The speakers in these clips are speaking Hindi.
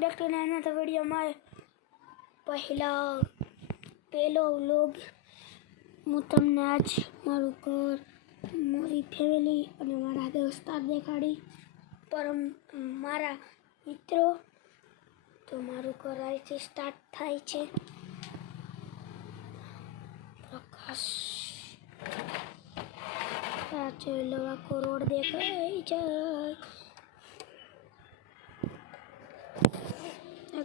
બેક ટુ નાના તવડિયામાં પહેલા પહેલો વ્લોગ હું તમને આજ મારું ઘર, મારી ફેમિલી અને મારા દોસ્તાર દેખાડી. પરમ મારા મિત્રો, તો મારું ઘર આજથી સ્ટાર્ટ થાય છે. પ્રકાશ આ જોઈ લો આખો રોડ દેખાય છે.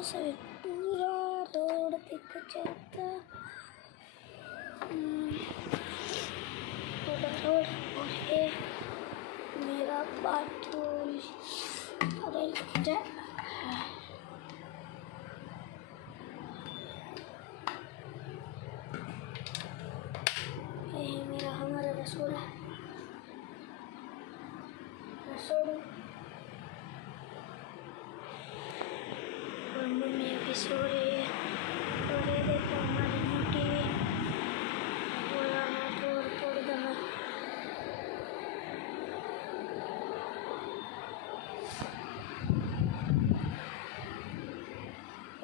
यहाँ से पूरा रोड दिख जाता। पूरा रोड और ये मेरा बाथरूम। अरे मेरा हमारा रसोड़ा रसोड़ा मम्मी अभी सो रही है। और ये देखो हमारी मोटी पूरा तोड़ तोड़ दहा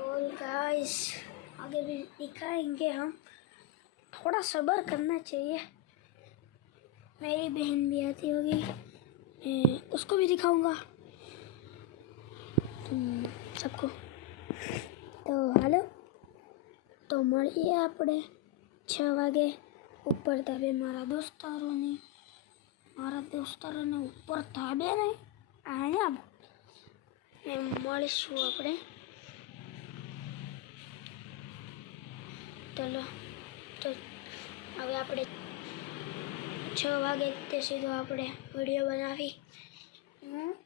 और गाइस आगे भी दिखाएँगे हम। थोड़ा सब्र करना चाहिए। मेरी बहन भी आती होगी। उसको भी दिखाऊँगा। सबको। તો હાલો. તો મળીએ આપણે છ વાગે ઉપર ધાબે મારા દોસ્તારોને. મારા દોસ્તારોને ઉપર ધાબે નહીં અહીંયા એમ મળીશું આપણે. ચલો, તો હવે આપણે છ વાગે તે સીધો આપણે વીડિયો બનાવી. હમ.